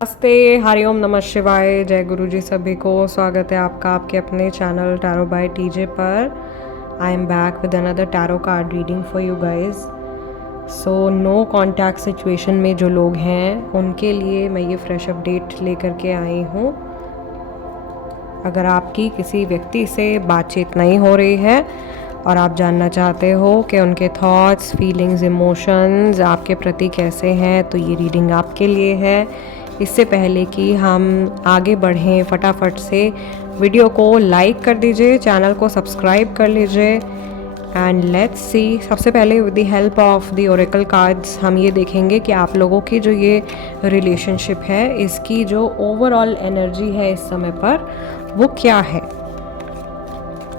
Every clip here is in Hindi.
नमस्ते, हरिओम, नमः शिवाय, जय गुरु जी सभी को। स्वागत है आपका आपके अपने चैनल टैरो बाय टीजे पर। I am back with another tarot card reading for you guys. So no contact situation में जो लोग हैं उनके लिए मैं ये फ्रेश अपडेट लेकर के आई हूँ। अगर आपकी किसी व्यक्ति से बातचीत नहीं हो रही है और आप जानना चाहते हो कि उनके थॉट्स, फीलिंग्स, इमोशंस आपके प्रति कैसे हैं, तो ये रीडिंग आपके लिए है। इससे पहले कि हम आगे बढ़ें, फटाफट से वीडियो को लाइक कर दीजिए, चैनल को सब्सक्राइब कर लीजिए एंड लेट्स सी। सबसे पहले with the help of the Oracle cards हम ये देखेंगे कि आप लोगों की जो ये रिलेशनशिप है इसकी जो ओवरऑल एनर्जी है इस समय पर वो क्या है।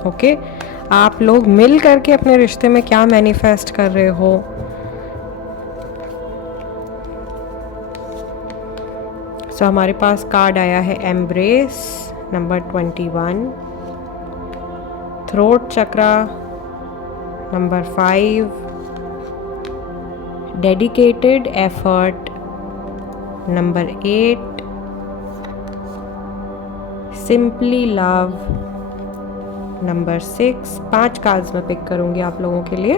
ओके, आप लोग मिल करके अपने रिश्ते में क्या मैनिफेस्ट कर रहे हो। सो हमारे पास कार्ड आया है embrace number 21, throat chakra number 5, dedicated effort number 8, simply love number 6। 5 cards मैं पिक करूंगी आप लोगों के लिए।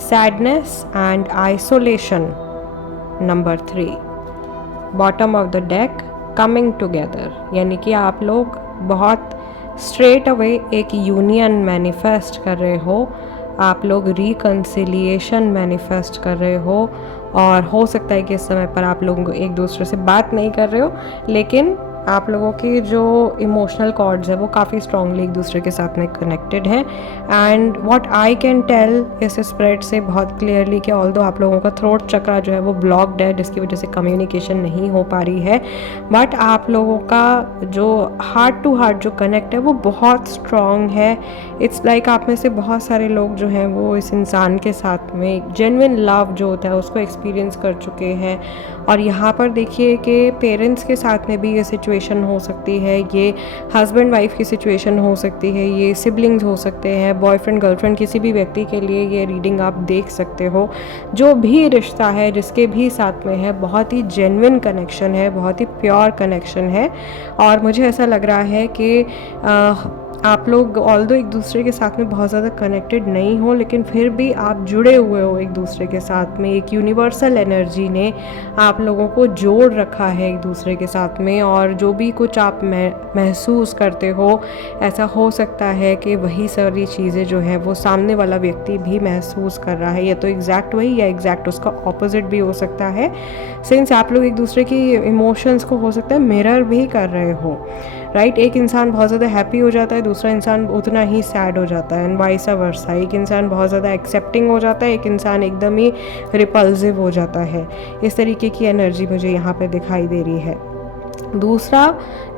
Sadness and isolation number 3, bottom of the deck, coming together, यानी कि आप लोग बहुत स्ट्रेट अवे एक यूनियन मैनिफेस्ट कर रहे हो, आप लोग रिकन्सिलिएशन मैनिफेस्ट कर रहे हो। और हो सकता है कि इस समय पर आप लोग एक दूसरे से बात नहीं कर रहे हो, लेकिन आप लोगों की जो इमोशनल कॉर्ड्स है वो काफ़ी स्ट्रांगली एक दूसरे के साथ में कनेक्टेड हैं। And what I can tell इस स्प्रेड से बहुत क्लियरली कि ऑल्दो आप लोगों का थ्रोट चक्रा जो है वो ब्लॉक्ड है, जिसकी वजह से कम्युनिकेशन नहीं हो पा रही है, बट आप लोगों का जो हार्ट टू हार्ट जो कनेक्ट है वो बहुत स्ट्रॉन्ग है। इट्स लाइक आप में से बहुत सारे लोग जो हैं वो इस इंसान के साथ में जेन्युइन लव जो होता है उसको एक्सपीरियंस कर चुके हैं। और यहाँ पर देखिए कि पेरेंट्स के साथ में भी ये सिचुएशन हो सकती है, ये हस्बैंड वाइफ की सिचुएशन हो सकती है, ये सिबलिंग्स हो सकते हैं, बॉयफ्रेंड गर्लफ्रेंड, किसी भी व्यक्ति के लिए ये रीडिंग आप देख सकते हो। जो भी रिश्ता है जिसके भी साथ में है बहुत ही जेन्युइन कनेक्शन है, बहुत ही प्योर कनेक्शन है। और मुझे ऐसा लग रहा है कि आप लोग ऑल्दो एक दूसरे के साथ में बहुत ज़्यादा कनेक्टेड नहीं हो, लेकिन फिर भी आप जुड़े हुए हो एक दूसरे के साथ में। एक यूनिवर्सल एनर्जी ने आप लोगों को जोड़ रखा है एक दूसरे के साथ में। और जो भी कुछ आप महसूस करते हो, ऐसा हो सकता है कि वही सारी चीज़ें जो है वो सामने वाला व्यक्ति भी महसूस कर रहा है, या तो एग्जैक्ट वही या एग्जैक्ट उसका ऑपोजिट भी हो सकता है। सिंस आप लोग एक दूसरे की इमोशंस को हो सकता है मिरर भी कर रहे हो, राइट। एक इंसान बहुत ज़्यादा हैप्पी हो जाता है, दूसरा इंसान उतना ही सैड हो जाता है, एंड वाइस वर्सा। एक इंसान बहुत ज़्यादा एक्सेप्टिंग हो जाता है, एक इंसान एकदम ही रिपल्सिव हो जाता है। इस तरीके की एनर्जी मुझे यहाँ पे दिखाई दे रही है। दूसरा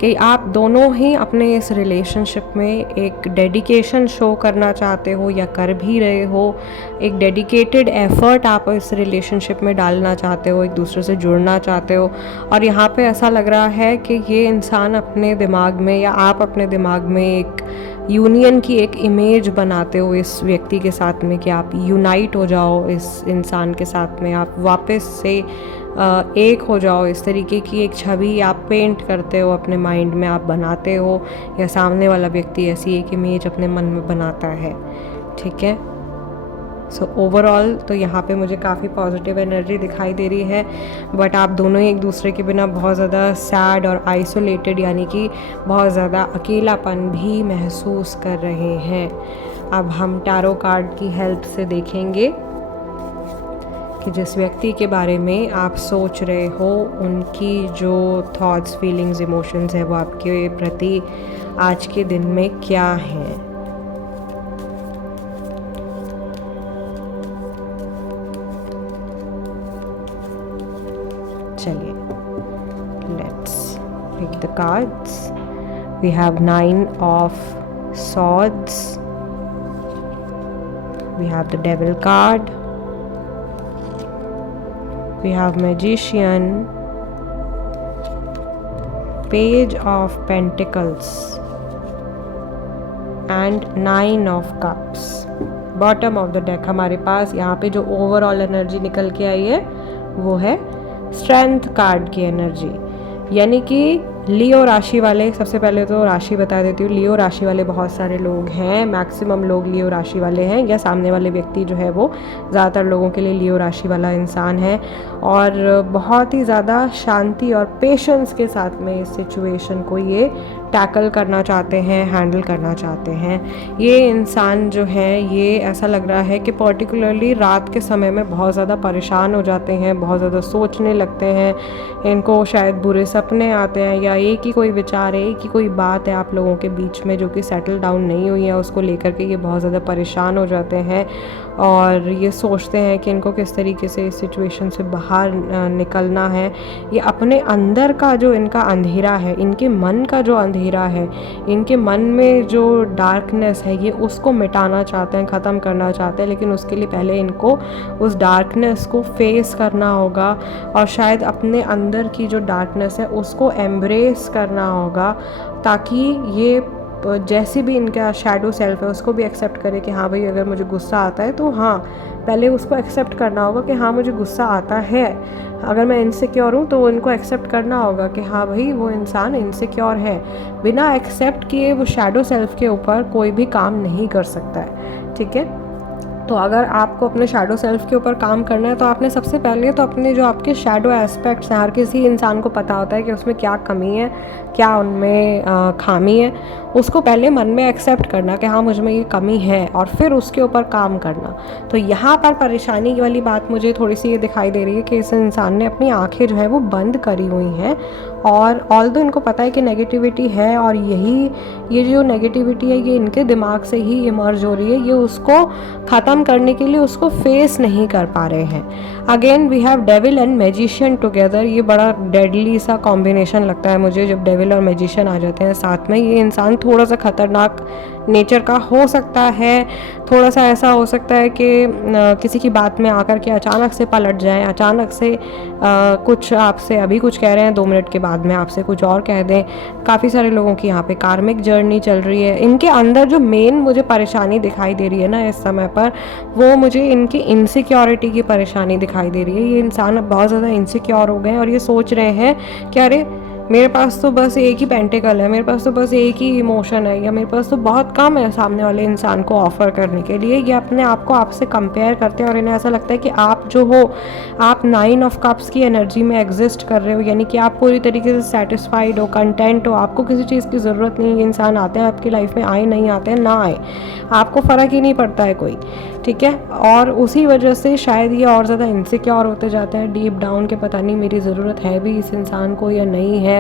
कि आप दोनों ही अपने इस रिलेशनशिप में एक डेडिकेशन शो करना चाहते हो या कर भी रहे हो, एक डेडिकेटेड एफर्ट आप इस रिलेशनशिप में डालना चाहते हो, एक दूसरे से जुड़ना चाहते हो। और यहाँ पे ऐसा लग रहा है कि ये इंसान अपने दिमाग में या आप अपने दिमाग में एक यूनियन की एक इमेज बनाते हो इस व्यक्ति के साथ में, कि आप यूनाइट हो जाओ इस इंसान के साथ में, आप वापस से एक हो जाओ। इस तरीके की एक छवि आप पेंट करते हो अपने माइंड में, आप बनाते हो, या सामने वाला व्यक्ति ऐसी एक इमेज अपने मन में बनाता है, ठीक है। सो ओवरऑल तो यहाँ पे मुझे काफ़ी पॉजिटिव एनर्जी दिखाई दे रही है, बट आप दोनों ही एक दूसरे के बिना बहुत ज़्यादा सैड और आइसोलेटेड, यानी कि बहुत ज़्यादा अकेलापन भी महसूस कर रहे हैं। अब हम टैरो कार्ड की हेल्प से देखेंगे कि जिस व्यक्ति के बारे में आप सोच रहे हो उनकी जो थॉट्स, फीलिंग्स, इमोशंस है वो आपके प्रति आज के दिन में क्या हैं। चलिए, let's pick the cards. We have 9 of swords, we have the devil card, we have magician, page of pentacles and 9 of cups। Bottom of the deck हमारे पास यहाँ पे जो ओवरऑल एनर्जी निकल के आई है वो है स्ट्रेंथ कार्ड की एनर्जी, यानी कि लियो राशि वाले, सबसे पहले तो राशि बता देती हूँ। लियो राशि वाले बहुत सारे लोग हैं, मैक्सिमम लोग लियो राशि वाले हैं, या सामने वाले व्यक्ति जो है वो ज़्यादातर लोगों के लिए लियो राशि वाला इंसान है, और बहुत ही ज़्यादा शांति और पेशेंस के साथ में इस सिचुएशन को ये टैकल करना चाहते हैं, हैंडल करना चाहते हैं। ये इंसान जो है, ये ऐसा लग रहा है कि पर्टिकुलरली रात के समय में बहुत ज़्यादा परेशान हो जाते हैं, बहुत ज़्यादा सोचने लगते हैं, इनको शायद बुरे सपने आते हैं, या एक ही कोई विचार है, एक ही कोई बात है आप लोगों के बीच में जो कि सेटल डाउन नहीं हुई है, उसको लेकर के ये बहुत ज़्यादा परेशान हो जाते हैं, और ये सोचते हैं कि इनको किस तरीके से इस सिचुएशन से बाहर निकलना है। ये अपने अंदर का जो इनका अंधेरा है, इनके मन का जो अंधेरा है, इनके मन में जो डार्कनेस है, ये उसको मिटाना चाहते हैं, ख़त्म करना चाहते हैं, लेकिन उसके लिए पहले इनको उस डार्कनेस को फेस करना होगा, और शायद अपने अंदर की जो डार्कनेस है उसको एम्ब्रेस करना होगा, ताकि ये जैसे भी इनका शैडो सेल्फ है उसको भी एक्सेप्ट करे कि हाँ भाई, अगर मुझे गुस्सा आता है तो हाँ, पहले उसको एक्सेप्ट करना होगा कि हाँ मुझे गुस्सा आता है। अगर मैं इनसिक्योर हूँ तो इनको एक्सेप्ट करना होगा कि हाँ भाई, वो इंसान इनसिक्योर है। बिना एक्सेप्ट किए वो शैडो सेल्फ के ऊपर कोई भी काम नहीं कर सकता है, ठीक है। तो अगर आपको अपने शैडो सेल्फ के ऊपर काम करना है तो आपने सबसे पहले तो अपने जो आपके शैडो एस्पेक्ट्स हैं, हर किसी इंसान को पता होता है कि उसमें क्या कमी है, क्या उनमें खामी है, उसको पहले मन में एक्सेप्ट करना कि हाँ मुझ में ये कमी है, और फिर उसके ऊपर काम करना। तो यहाँ पर परेशानी वाली बात मुझे थोड़ी सी ये दिखाई दे रही है कि इस इंसान ने अपनी आंखें जो है वो बंद करी हुई हैं, और ऑल्दो इनको पता है कि नेगेटिविटी है, और ये जो नेगेटिविटी है ये इनके दिमाग से ही इमर्ज हो रही है, ये उसको ख़त्म करने के लिए उसको फेस नहीं कर पा रहे हैं। Again we have devil and magician together. ये बड़ा डेडली सा कॉम्बिनेशन लगता है मुझे जब डेविल और मैजिशियन आ जाते हैं साथ में। ये इंसान थोड़ा सा ख़तरनाक नेचर का हो सकता है, थोड़ा सा ऐसा हो सकता है कि किसी की बात में आकर के अचानक से पलट जाएं, अचानक से कुछ आपसे अभी कुछ कह रहे हैं, 2 मिनट के बाद में आपसे कुछ और कह दें। काफ़ी सारे लोगों की यहाँ पे कार्मिक जर्नी चल रही है। इनके अंदर जो मेन मुझे परेशानी दिखाई दे रही है ना इस समय पर, वो मुझे इनकी इनसिक्योरिटी की परेशानी दिखाई दे रही है। ये इंसान अब बहुत ज़्यादा इनसिक्योर हो गए हैं, और ये सोच रहे हैं कि अरे मेरे पास तो बस एक ही पेंटिकल है, मेरे पास तो बस एक ही इमोशन है, या मेरे पास तो बहुत कम है सामने वाले इंसान को ऑफ़र करने के लिए। ये अपने आप को आपसे कंपेयर करते हैं, और इन्हें ऐसा लगता है कि आप जो हो, आप 9 ऑफ कप्स की एनर्जी में एग्जिस्ट कर रहे हो, यानी कि आप पूरी तरीके से सेटिस्फाइड हो, कंटेंट हो, आपको किसी चीज़ की ज़रूरत नहीं है। इंसान आते हैं आपकी लाइफ में, आए नहीं आते हैं ना आए, आपको फ़र्क ही नहीं पड़ता है कोई, ठीक है। और उसी वजह से शायद ये और ज़्यादा इनसिक्योर होते जाते हैं डीप डाउन के, पता नहीं मेरी ज़रूरत है भी इस इंसान को या नहीं है,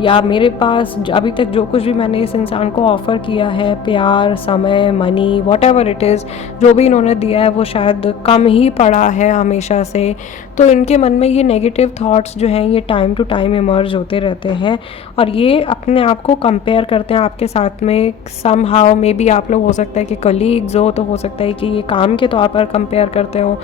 या मेरे पास अभी तक जो कुछ भी मैंने इस इंसान को ऑफ़र किया है, प्यार, समय, मनी, व्हाटएवर इट इज़, जो भी इन्होंने दिया है वो शायद कम ही पड़ा है हमेशा से। तो इनके मन में ये नेगेटिव थॉट्स जो हैं ये टाइम टू टाइम इमर्ज होते रहते हैं, और ये अपने आप को कंपेयर करते हैं आपके साथ में। सम हाउ मे बी आप लोग हो सकता है कि कलीग्स हो, तो हो सकता है कि ये काम के तौर पर कंपेयर करते हो।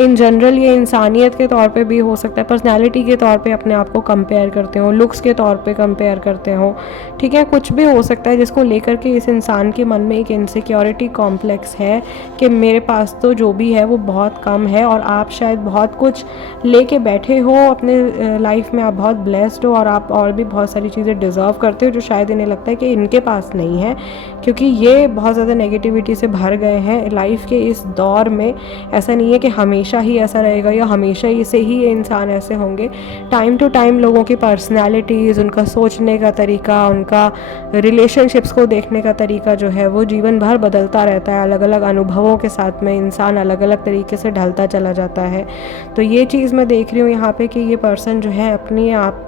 इन जनरल ये इंसानियत के तौर पे भी हो सकता है, पर्सनैलिटी के तौर पे अपने आप को कंपेयर करते हो, लुक्स के तौर पे कंपेयर करते हो, ठीक है। कुछ भी हो सकता है जिसको लेकर के इस इंसान के मन में एक इनसिक्योरिटी कॉम्प्लेक्स है कि मेरे पास तो जो भी है वो बहुत कम है, और आप शायद बहुत कुछ लेके बैठे हो अपने लाइफ में, आप बहुत ब्लेस्ड हो, और आप और भी बहुत सारी चीज़ें डिज़र्व करते हो जो शायद इन्हें लगता है कि इनके पास नहीं है, क्योंकि ये बहुत ज़्यादा नेगेटिविटी से भर गए हैं लाइफ के इस दौर में। ऐसा नहीं है कि हमेशा ही ऐसा रहेगा या हमेशा ही से ही ये इंसान ऐसे होंगे। टाइम टू टाइम लोगों की पर्सनैलिटीज़, उनका सोचने का तरीका, उनका रिलेशनशिप्स को देखने का तरीका जो है वो जीवन भर बदलता रहता है। अलग अलग अनुभवों के साथ में इंसान अलग अलग तरीके से ढलता चला जाता है। तो ये चीज़ मैं देख रही हूँ यहाँ पे कि ये पर्सन जो है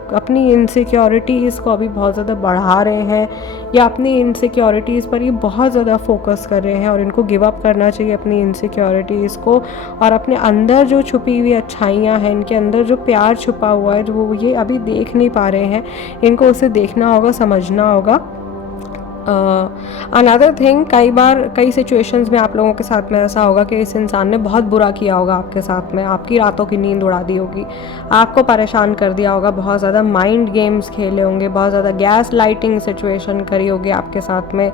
अपनी इनसिक्योरिटीज़ को अभी बहुत ज़्यादा बढ़ा रहे हैं, या अपनी इनसिक्योरिटीज़ पर ये बहुत ज़्यादा फोकस कर रहे हैं, और इनको गिव अप करना चाहिए अपनी इनसिक्योरिटीज़ को, और अपने अंदर जो छुपी हुई अच्छाइयाँ हैं, इनके अंदर जो प्यार छुपा हुआ है, जो वो ये अभी देख नहीं पा रहे हैं, इनको उसे देखना होगा, समझना होगा। अनदर थिंग, कई बार कई सिचुएशंस में आप लोगों के साथ में ऐसा होगा कि इस इंसान ने बहुत बुरा किया होगा आपके साथ में, आपकी रातों की नींद उड़ा दी होगी, आपको परेशान कर दिया होगा, बहुत ज़्यादा माइंड गेम्स खेले होंगे, बहुत ज़्यादा गैस लाइटिंग सिचुएशन करी होगी आपके साथ में,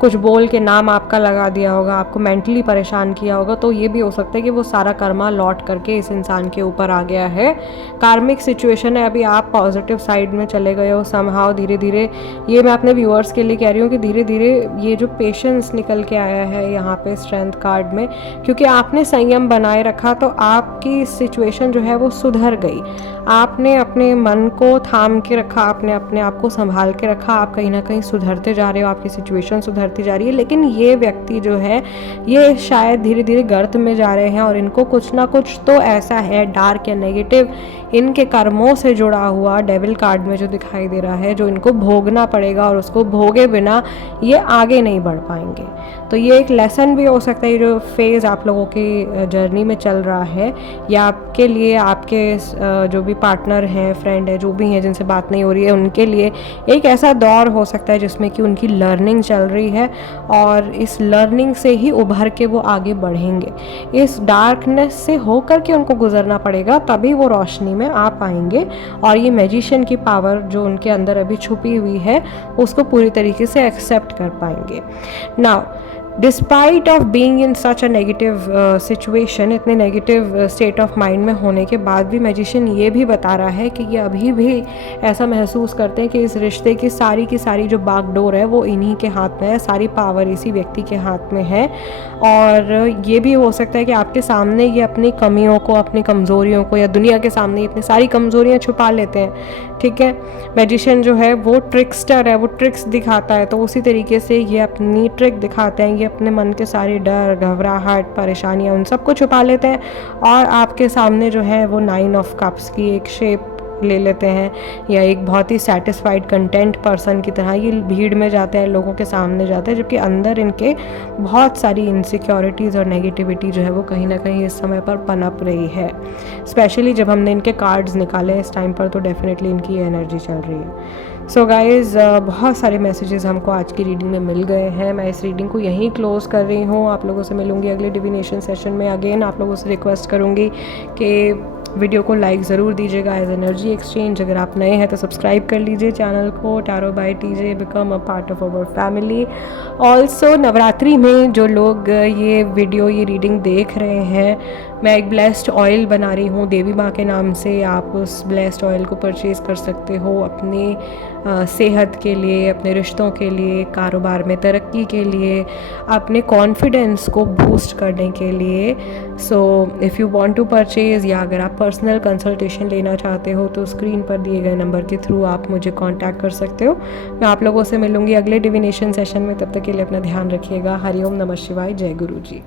कुछ बोल के नाम आपका लगा दिया होगा, आपको मेंटली परेशान किया होगा। तो ये भी हो सकता है कि वो सारा कर्मा लौट करके इस इंसान के ऊपर आ गया है। कार्मिक सिचुएशन है, अभी आप पॉजिटिव साइड में चले गए हो समहाउ, धीरे धीरे। ये मैं अपने व्यूअर्स के लिए कह रही हूँ कि धीरे धीरे ये जो पेशेंस निकल के आया है यहाँ पे स्ट्रेंथ कार्ड में, क्योंकि आपने संयम बनाए रखा तो आपकी सिचुएशन जो है वो सुधर गई। आपने अपने मन को थाम के रखा, आपने अपने आप को संभाल के रखा, आप कहीं ना कहीं सुधरते जा रहे हो, आपकी सिचुएशन सुधरती जा रही है। लेकिन ये व्यक्ति जो है ये शायद धीरे धीरे गर्त में जा रहे हैं और इनको कुछ ना कुछ तो ऐसा है डार्क या नेगेटिव इनके कर्मों से जुड़ा हुआ डेविल कार्ड में जो दिखाई दे रहा है, जो इनको भोगना पड़ेगा और उसको भोगे बिना ये आगे नहीं बढ़ पाएंगे। तो ये एक लेसन भी हो सकता है, जो फेज़ आप लोगों की जर्नी में चल रहा है, या आपके लिए आपके जो भी पार्टनर हैं, फ्रेंड है, जो भी हैं जिनसे बात नहीं हो रही है, उनके लिए एक ऐसा दौर हो सकता है जिसमें कि उनकी लर्निंग चल रही है और इस लर्निंग से ही उभर के वो आगे बढ़ेंगे। इस डार्कनेस से होकर के उनको गुजरना पड़ेगा, तभी वो रोशनी में आ पाएंगे और ये मैजिशियन की पावर जो उनके अंदर अभी छुपी हुई है उसको पूरी तरीके से एक्सेप्ट कर पाएंगे। Now despite of being in such a negative situation, इतने नेगेटिव स्टेट ऑफ माइंड में होने के बाद भी मैजिशियन ये भी बता रहा है कि ये अभी भी ऐसा महसूस करते हैं कि इस रिश्ते की सारी जो बागडोर है वो इन्हीं के हाथ में है, सारी पावर इसी व्यक्ति के हाथ में है। और ये भी हो सकता है कि आपके सामने ये अपनी कमियों को, अपनी कमज़ोरियों को, या दुनिया के सामने इतनी सारी कमज़ोरियाँ छुपा लेते हैं। ठीक है, मैजिशियन जो है वो ट्रिक्स्टर है, वो ट्रिक्स दिखाता है, तो उसी तरीके से ये अपनी ट्रिक दिखाते हैं, ये अपने मन के सारे डर, घबराहट, परेशानियाँ उन सबको छुपा लेते हैं और आपके सामने जो है वो 9 ऑफ कप्स की एक शेप ले लेते हैं, या एक बहुत ही सेटिस्फाइड कंटेंट पर्सन की तरह ये भीड़ में जाते हैं, लोगों के सामने जाते हैं, जबकि अंदर इनके बहुत सारी इनसिक्योरिटीज़ और नेगेटिविटी जो है वो कहीं ना कहीं इस समय पर पनप रही है। स्पेशली जब हमने इनके कार्ड्स निकाले इस टाइम पर, तो डेफिनेटली इनकी एनर्जी चल रही है। सो गाइज़, बहुत सारे मैसेजेस हमको आज की रीडिंग में मिल गए हैं। मैं इस रीडिंग को यहीं क्लोज़ कर रही हूँ। आप लोगों से मिलूंगी अगले डिविनेशन सेशन में। अगेन आप लोगों से रिक्वेस्ट करूँगी कि वीडियो को लाइक ज़रूर दीजिएगा एज एनर्जी एक्सचेंज। अगर आप नए हैं तो सब्सक्राइब कर लीजिए चैनल को, tarot by TJ, become a part of our family. Also Navratri में जो लोग ये वीडियो, ये रीडिंग देख रहे हैं, मैं एक ब्लेस्ड ऑयल बना रही हूँ देवी माँ के नाम से। आप उस ब्लेस्ड ऑयल को परचेज़ कर सकते हो अपनी सेहत के लिए, अपने रिश्तों के लिए, कारोबार में तरक्की के लिए, अपने कॉन्फिडेंस को बूस्ट करने के लिए। So if you want to purchase, या अगर आप पर्सनल कंसल्टेशन लेना चाहते हो तो स्क्रीन पर दिए गए नंबर के थ्रू आप मुझे कांटेक्ट कर सकते हो। मैं आप लोगों से मिलूंगी अगले डिविनेशन सेशन में। तब तक के लिए अपना ध्यान रखिएगा। हरिओम नमः शिवाय, जय गुरु जी।